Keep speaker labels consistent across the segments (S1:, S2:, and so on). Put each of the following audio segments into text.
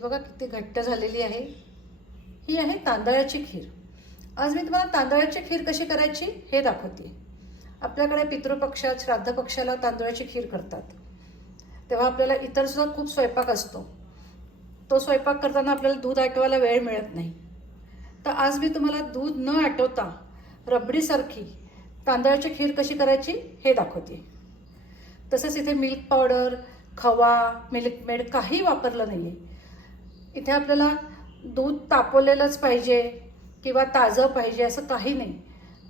S1: बघा किती घट्ट झालेली आहे. ही आहे तांदळाची खीर. आज मी तुम्हाला तांदळाची खीर कशी करायची हे दाखवते. आपल्याकडे पितृपक्षात श्राद्ध पक्षाला तांदळाची खीर करतात. तेव्हा आपल्याला इतर सुद्धा खूप स्वयंपाक असतो. तो स्वयंपाक करताना आपल्याला दूध आटवायला वेळ मिळत नाही. तर आज मी तुम्हाला दूध न आटवता रबडीसारखी तांदळाची खीर कशी करायची हे दाखवते. तसंच इथे मिल्क पावडर खवा मिल्कमेड काही वापरलं नाही आहे इथे आपल्याला दूध तापवलेलंच पाहिजे किंवा ताजं पाहिजे असं काही नाही.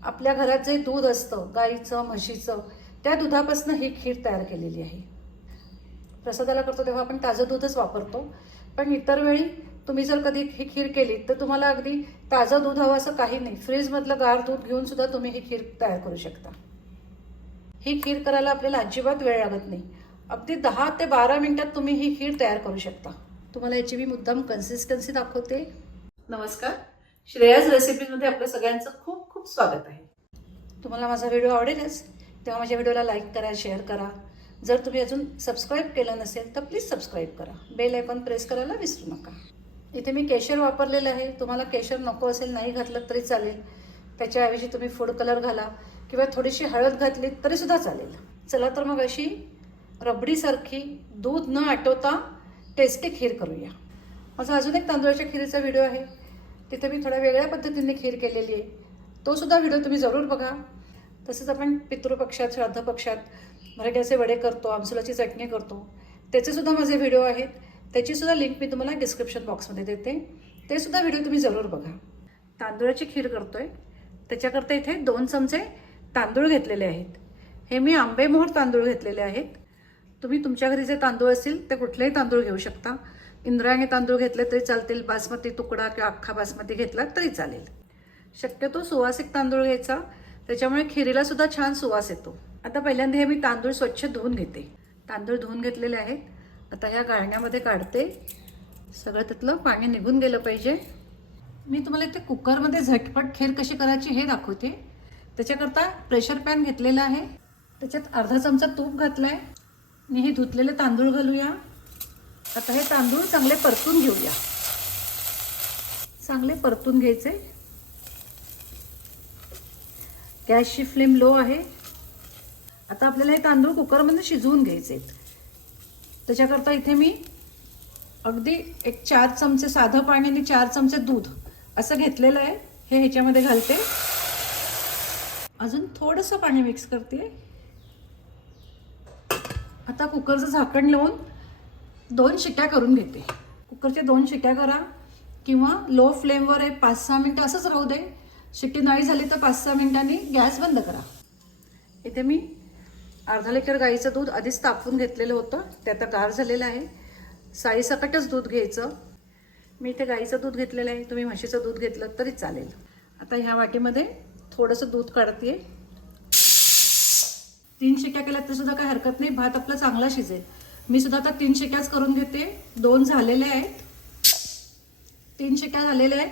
S1: आपल्या घरात जे दूध असतं गाईचं म्हशीचं त्या दुधापासून ही खीर तयार केलेली आहे. प्रसादाला करतो तेव्हा आपण ताजं दूधच वापरतो. पण इतर वेळी तुम्ही जर कधी ही खीर केली तर तुम्हाला अगदी ताजं दूध हवं असं काही नाही. फ्रीजमधलं गार दूध घेऊन सुद्धा तुम्ही ही खीर तयार करू शकता. ही खीर करायला आपल्याला अजिबात वेळ लागत नाही. अगदी दहा ते बारा मिनिटात तुम्ही ही खीर तयार करू शकता. तुम्हाला याची मी मुद्दाम कन्सिस्टन्सी दाखवते. नमस्कार. श्रेयाज रेसिपीजमध्ये आपलं सगळ्यांचं खूप खूप स्वागत आहे. तुम्हाला माझा व्हिडिओ आवडेलच तेव्हा माझ्या व्हिडिओला लाईक करा शेअर करा. जर तुम्ही अजून सबस्क्राईब केलं नसेल तर प्लीज सबस्क्राईब करा. बेल आयकॉन प्रेस करायला विसरू नका. इथे मी केशर वापरलेलं आहे. तुम्हाला केशर नको असेल नाही घातलं तरी चालेल. त्याच्याऐवजी तुम्ही फूड कलर घाला किंवा थोडीशी हळद घातली तरी सुद्धा चालेल. चला तर मग अशी रबडीसारखी दूध न आटवता टेस्टी खीर करूया. माझा अजून एक तांदूळाच्या खीरीचा व्हिडिओ आहे. तिथे मी थोड्या वेगळ्या पद्धतीने खीर केलेली आहे. तोसुद्धा व्हिडिओ तुम्ही जरूर बघा. तसंच आपण पितृपक्षात श्राद्ध पक्षात मराठ्याचे वडे करतो आमसुलाची चटणी करतो. त्याचेसुद्धा माझे व्हिडिओ आहेत. त्याचीसुद्धा लिंक मी तुम्हाला डिस्क्रिप्शन बॉक्समध्ये देते. ते सुद्धा व्हिडिओ तुम्ही जरूर बघा. तांदूळाची खीर करतोय. त्याच्याकरता इथे दोन चमचे तांदूळ घेतलेले आहेत. हे मी आंबेमोहर तांदूळ घेतलेले आहेत. तुम्ही तुमच्या घरी जे तांदूळ असतील ते कुठलेही तांदूळ घेऊ शकता. इंद्रायणी तांदूळ घेतले तरी चालतील बासमती तुकडा किंवा अख्खा बासमती घेतला तरी चालेल. शक्यतो सुवासिक तांदूळ घ्यायचा त्याच्यामुळे खिरीला सुद्धा छान सुवास येतो. आता पहिल्यांदा हे मी तांदूळ स्वच्छ धुवून घेते. तांदूळ धुवून घेतलेले आहेत. आता ह्या गाळण्यामध्ये काढते. सगळं त्यातलं पाणी निघून गेलं पाहिजे. मी तुम्हाला इथे कुकरमध्ये झटपट खीर कशी करायची हे दाखवते. त्याच्याकरता प्रेशर पॅन घेतलेला आहे. त्याच्यात अर्धा चमचा तूप घातला आहे मी हे धुतलेले तांदूळ घालूया. आता हे तांदूळ चांगले परतून घेऊया. चांगले परतून घ्यायचे. गॅसची फ्लेम लो आहे. आता आपल्याला हे तांदूळ कुकरमध्ये शिजवून घ्यायचे त्याच्याकरता इथे मी अगदी एक चार चमचे साधं पाणी आणि चार चमचे दूध असं घेतलेलं आहे. हे ह्याच्यामध्ये घालते. अजून थोडंसं पाणी मिक्स करते. आता कुकरचं झाकण लावून दोन शिट्या करून घेते. कुकरच्या दोन शिट्या करा किंवा लो फ्लेमवर आहे पाच सहा मिनटं असंच राहू दे. शिट्टी नाही झाली तर पाच सहा मिनटांनी गॅस बंद करा. इथे मी अर्धा लिटर गाईचं दूध आधीच तापवून घेतलेलं होतं. ते आता गार झालेलं आहे. साईसकटच दूध घ्यायचं. मी इथे गाईचं दूध घेतलेलं आहे. तुम्ही म्हशीचं दूध घेतलं तरी चालेल. आता ह्या वाटीमध्ये थोडंसं दूध काढते तीन शेक्या केल्या तर सुद्धा काही हरकत नाही. भात आपला चांगला शिजेल. मी सुद्धा आता तीन शेक्याच करून घेते दोन झालेले आहेत. तीन शिक्या झालेल्या आहेत.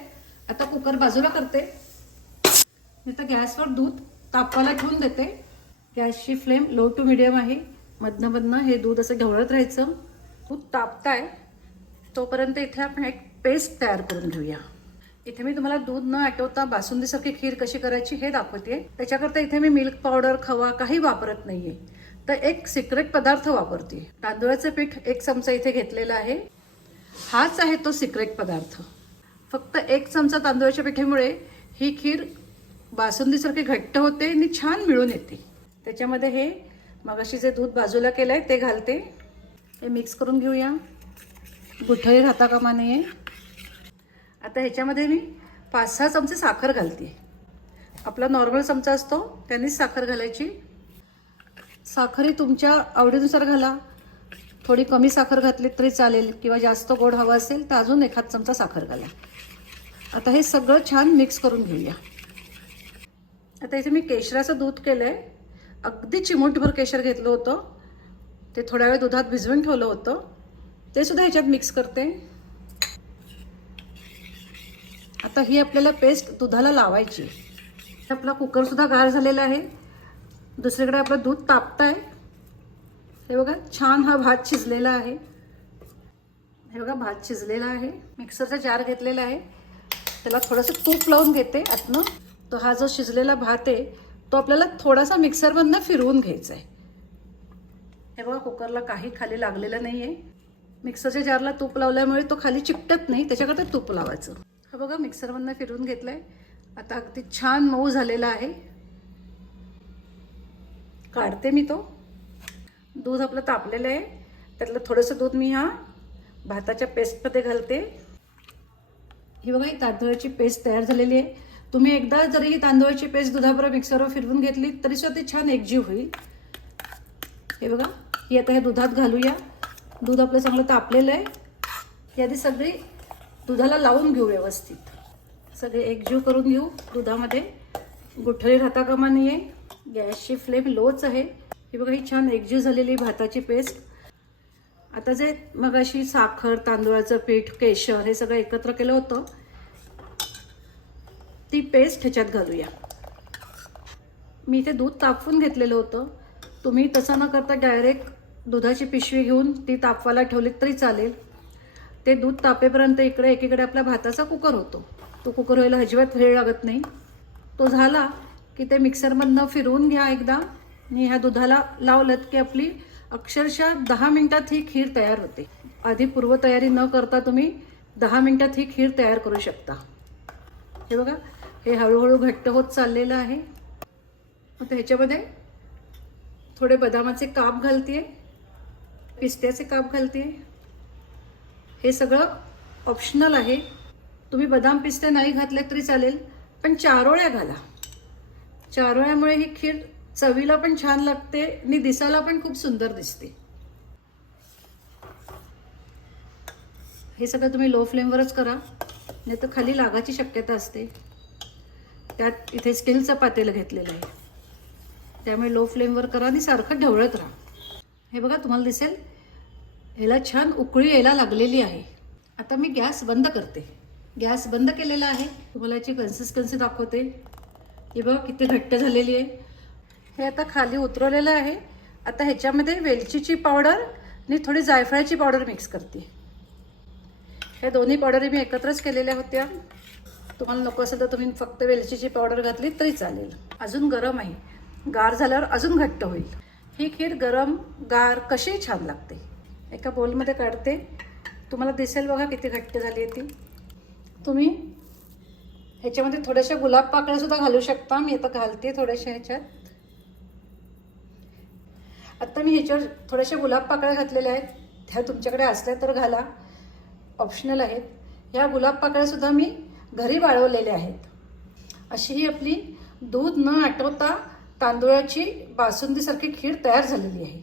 S1: आता कुकर बाजूला करते. मी आता गॅसवर दूध तापवायला ठेवून देते. गॅसची फ्लेम लो टू मिडियम आहे. मधनं मधनं हे दूध असं ढवळत राहायचं. दूध तापताय. तोपर्यंत इथे आपण एक पेस्ट तयार करून घेऊया. इथे मी तुम्हाला दूध न आटवता बासुंदीसारखी खीर कशी करायची हे दाखवते त्याच्याकरता इथे मी मिल्क पावडर खवा काही वापरत नाहीये. तर एक सिक्रेट पदार्थ वापरते तांदूळाचं पीठ एक चमचा इथे घेतलेला आहे. हाच आहे तो सिक्रेट पदार्थ. फक्त एक चमचा तांदूळाच्या पिठेमुळे ही खीर बासुंदीसारखी घट्ट होते आणि छान मिळून येते. त्याच्यामध्ये हे मगाशी जे दूध बाजूला केलं आहे ते घालते. हे मिक्स करून घेऊया. गुठळी राहता कामा नये. आता ह्याच्यामध्ये मी पाच सहा चमचे साखर घालते आपला नॉर्मल चमचा असतो त्यांनीच साखर घालायची. साखर ही तुमच्या आवडीनुसार घाला. थोडी कमी साखर घातली तरी चालेल किंवा जास्त गोड हवं असेल तर अजून एखाद चमचा साखर घाला. आता हे सगळं छान मिक्स करून घेऊया. आता इथे मी केशराचं दूध केलं आहे अगदी चिमूटभर केशर घेतलं होतं. ते थोड्या वेळ दुधात भिजवून ठेवलं होतं. ते सुद्धा ह्याच्यात मिक्स करते. आता ही आपल्याला पेस्ट दुधाला लावायची आपला कुकरसुद्धा गार झालेला आहे. दुसरीकडे आपलं दूध तापत आहे हे बघा छान हा भात शिजलेला आहे. हे बघा भात शिजलेला आहे. मिक्सरचा जार घेतलेला आहे. त्याला थोडंसं तूप लावून घेते आतनं. तो हा जो शिजलेला भात आहे तो आपल्याला थोडासा मिक्सरमधनं फिरवून घ्यायचा आहे हे बघा कुकरला काही खाली लागलेलं नाही आहे मिक्सरच्या जारला तूप लावल्यामुळे तो खाली चिकटत नाही त्याच्याकरता तूप लावायचं. हा बघा मिक्सरमधनं फिरवून घेतलं आहे आता अगदी छान मऊ झालेला आहे. काढते मी तो. दूध आपलं तापलेलं आहे. त्यातलं थोडंसं दूध मी ह्या भाताच्या पेस्टमध्ये घालते. ही बघा ही तांदळाची पेस्ट तयार झालेली आहे. तुम्ही एकदा जरी ही तांदळाची पेस्ट दुधाबरोबर मिक्सरवर फिरवून घेतली तरी सुद्धा ती छान एकजीव होईल. हे बघा ही आता हे दुधात घालूया. दूध आपलं चांगलं तापलेलं आहे. यादी सगळी दुधाला लावून घेऊ व्यवस्थित. सगळे एकजीव करून घेऊ दुधामध्ये. गुठळी राहता कामा नाही आहे गॅसची फ्लेम लोच आहे. ही बघा ही छान एकजीव झालेली भाताची पेस्ट. आता जे मग अशी साखर तांदूळाचं पीठ केशर हे सगळं एकत्र केलं होतं ती पेस्ट ह्याच्यात घालूया. मी इथे दूध तापवून घेतलेलं होतं. तुम्ही तसं न करता डायरेक्ट दुधाची पिशवी घेऊन ती तापवायला ठेवलीत तरी चालेल. ते दूध तापेपर्यंत इकडे एकीकडे आपला भाताचा कुकर होतो. तो कुकर व्हायला अजिबात वेळ लागत नाही. तो झाला की ते मिक्सरमधनं फिरवून घ्या एकदा. आणि ह्या दुधाला लावलं की आपली अक्षरशः दहा मिनिटात ही खीर तयार होते. आधी पूर्वतयारी न करता तुम्ही दहा मिनिटात ही खीर तयार करू शकता. हे बघा हे हळूहळू घट्ट होत चाललेलं आहे. आता ह्याच्यामध्ये थोडे बदामाचे काप घालते पिस्त्याचे काप घालते हे सगळं ऑप्शनल आहे. तुम्ही बदाम पिस्ते नाही घातले तरी चालेल पण चारोळ्या घाला. चारोळ्यामुळे ही खीर चवीला पण छान लागते आणि दिसायला पण खूप सुंदर दिसते. हे सगळं तुम्ही लो फ्लेमवरच करा नाही तर खाली लागाची शक्यता असते. त्यात इथे स्टीलचं पातेलं घेतलेलं आहे. त्यामुळे लो फ्लेमवर करा आणि सारखं ढवळत राहा. हे बघा तुम्हाला दिसेल? ह्याला छान उकळी यायला लागलेली आहे. आता मी गॅस बंद करते. गॅस बंद केलेला आहे. तुम्हाला याची कन्सिस्टन्सी दाखवते. ही बघा किती घट्ट झालेली आहे. हे आता खाली उतरवलेलं आहे. आता ह्याच्यामध्ये वेलचीची पावडर आणि थोडी जायफळाची पावडर मिक्स करते. ह्या दोन्ही पावडरी मी एकत्रच केलेल्या होत्या. तुम्हाला नको असेल तर तुम्ही फक्त वेलचीची पावडर घातली तरी चालेल. अजून गरम आहे. गार झाल्यावर अजून घट्ट होईल. ही खीर गरम गार कशी छान लागते. एका बोलमध्ये काढते. तुम्हाला दिसेल बघा किती घट्ट झाली आहे ती. तुम्ही ह्याच्यामध्ये थोड्याशा गुलाब पाकळ्यासुद्धा घालू शकता. मी आता घालते थोड्याशा ह्याच्यात. आत्ता मी ह्याच्यावर थोड्याशा गुलाब पाकळ्या घातलेल्या आहेत. ह्या तुमच्याकडे असल्या तर घाला. ऑप्शनल आहेत. ह्या गुलाब पाकळ्यासुद्धा मी घरी वाळवलेल्या आहेत. अशी ही आपली दूध न आटवता तांदूळाची बासुंदीसारखी खीर तयार झालेली आहे.